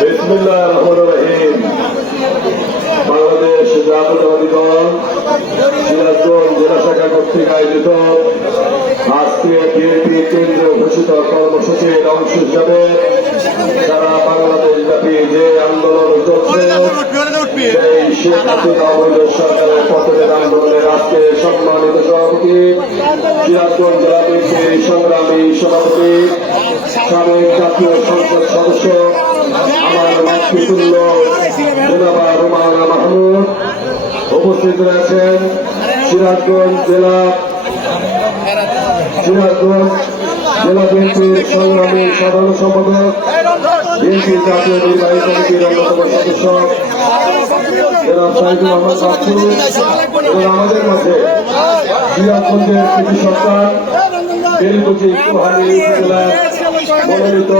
বিসমুল্লাহ রহমান রহিম। বাংলাদেশ জাতীয়তাবাদী দল সিরাজগঞ্জ জেলা শাখা কর্তৃক আয়োজিত আজকে বিএনপি কেন্দ্রীয় ঘোষিত কর্মসূচির অংশ হিসাবে সারা বাংলাদেশ ব্যাপী যে আন্দোলন চলছে শেখ হাসিনা অবৈধ সরকারের পতনের আন্দোলনের আজকে সম্মানিত সভাপতি, সিরাজগঞ্জ জেলা বিএনপির সংগ্রামী সভাপতি, সাবেক জাতীয় সংসদ সদস্য, আমার মাতৃতুল্য জেনাবা রুমানা মাহমুদ। উপস্থিত রয়েছেন সিরাজগঞ্জ জেলা সিরাজগঞ্জ জেলা বিএনপির সংগ্রামী সাধারণ সম্পাদক মনোনীত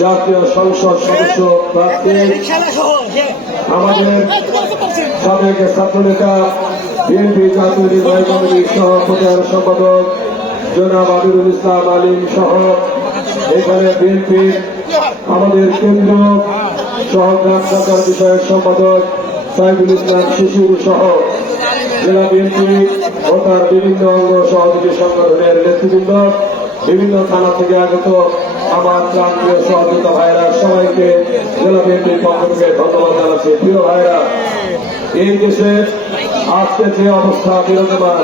জাতীয় সংসদ সদস্য প্রার্থী আমাদের সাবেক ছাত্রনেতা বিএনপি জাতীয় নির্বাহী কমিটির সহ প্রচার সম্পাদক জনাব আমিরুল ইসলাম আলিম সহ এখানে বিএনপির আমাদের কেন্দ্রীয় সহকার সরকার বিষয়ক সম্পাদক সাইদুল ইসলাম শিশুর সহ জেলা বিএনপি ও তার বিভিন্ন অঙ্গ সহযোগী সংগঠনের নেতৃবৃন্দ, বিভিন্ন থানা থেকে আগত আমার প্রান্তীয় সহযোগিতা ভাইরা সবাইকে জেলা বিএনপির পক্ষ থেকে ধন্যবাদ জানাচ্ছি। প্রিয় ভাইরা এই দেশে আজকে যে অবস্থা বিরাজমান,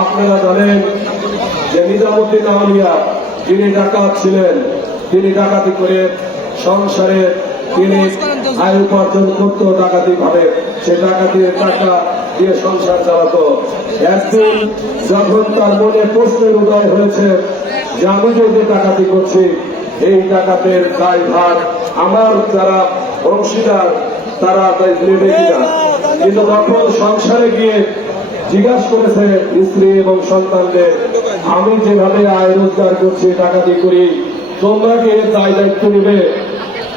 আপনারা জানেন যে নিজামুদ্দিন আউলিয়া যিনি ডাকাত ছিলেন তিনি ডাকাতি করে সংসারে তিনি আয় উপার্জন করতো ডাকাতি ভাবে। সে ডাকাতির টাকা দিয়ে সংসার চালাতো। একদিন যখন তার মনে প্রশ্নের উদয় হয়েছে যে আমি যদি ডাকাতি করছি এই ডাকাতের দায় ভার আমার যারা অংশীদার তারা তাই নেবে কিনা? কিন্তু তখন সংসারে গিয়ে জিজ্ঞাসা করেছে স্ত্রী এবং সন্তানদের আমি যেভাবে আয় রোজগার করছি ডাকাতি করি তোমরা কি এর দায় দায়িত্ব নেবে।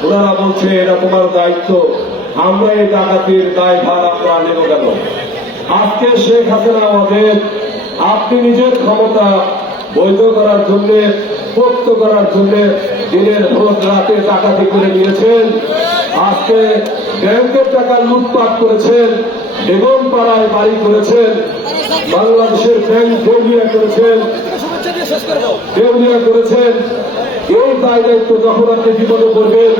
ওনারা বলছে, এটা তোমার দায়িত্ব। আমরা এই ডাকাতির দায় ভার আমরা নেব কেন? আজকে শেখ হাসিনা আমাদের আপনি নিজের ক্ষমতা বৈধ করার জন্য পোক্ত করার জন্য দিনের ভোর রাতে ডাকাতি করে নিয়েছেন। আজকে ব্যাংকের টাকা লুটপাট করেছেন, বেগম পাড়ায় বাড়ি করেছেন, বাংলাদেশের ব্যাংক করেছেন দেউলিয়া করেছেন। এই দায় দায়িত্ব যখন আপনি জীবনে করবেন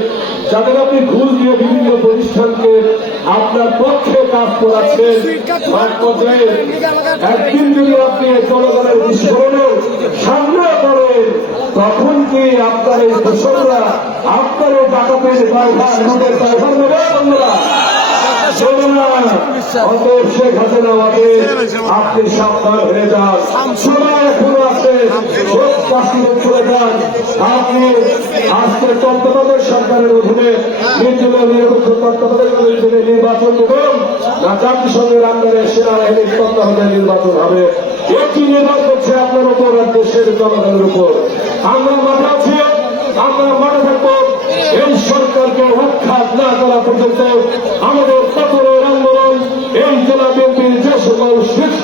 যাদের আপনি ঘুষ দিয়ে বিভিন্ন প্রতিষ্ঠানকে আপনার পক্ষে কাজ করাচ্ছেন একদিন যদি আপনি জনগণের বিস্ফোরণের সামনে করেন তখন কি আপনার এই দোষররা আপনার এই ডাকাতের ড্রাইভার নোটের ড্রাইভার নেবে বন্ধুরা অতএব শেখ হাসিনা আমাদের আপনি সাবধান হয়ে যান। সময় এখনও আছে। চলে যান। আপনি আজকে তত্ত্বাবধায়ক সরকারের অধীনে নির্দলীয় নিরপেক্ষ তত্ত্বাবধায়ক অধীনে নির্বাচন দেবেন না জাতিসংঘের আন্ডারে সেনাবাহিনীর তত্ত্বাবধানে নির্বাচন হবে। এটি নির্ভর করছে আপনার উপর আর দেশের জনগণের উপর। আমরা মাঠে আছি আমরা মাঠে থাকব। এই সরকারকে উৎখাত না করা পর্যন্ত আমাদের এই জেলা সকল শীর্ষ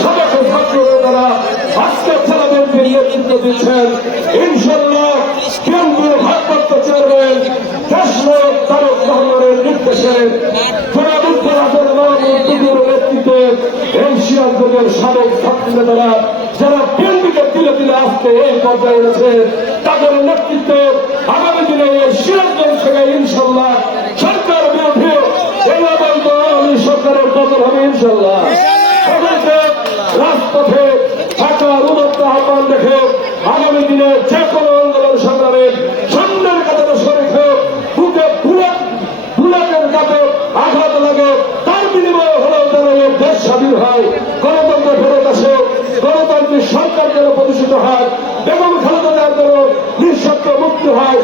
সমস্ত দ্বারা আজকে জেলা নেতৃত্ব দিচ্ছেন। ইনশাল্লাহ কেন্দ্রীয় ভারপ্রাপ্ত চেয়ারম্যান ছাত্র যারা এই পর্যায়ে এনেছে, তাদের নেতৃত্বে আগামী দিনে সিরাজগঞ্জ থেকে ইনশাল্লাহ সরকার বিরোধী এই অবৈধ আওয়ামী সরকারের পতন হবে রাজপথে থাকার উন্নত আহ্বান রেখে আগামী দিনে যে কোনো আন্দোলন সংগ্রামে সামনের কাতারে শরীর হোক বুকে বুলেট আঘাত লাগে, তার বিনিময়ে হলেও এই দেশ স্বাধীন হয়। গণতন্ত্র ফেরত আসে, গণতান্ত্রিক সরকার যেন প্রতিষ্ঠিত হয়, বেগম খালেদা নিঃশব্দ মুক্তি হয়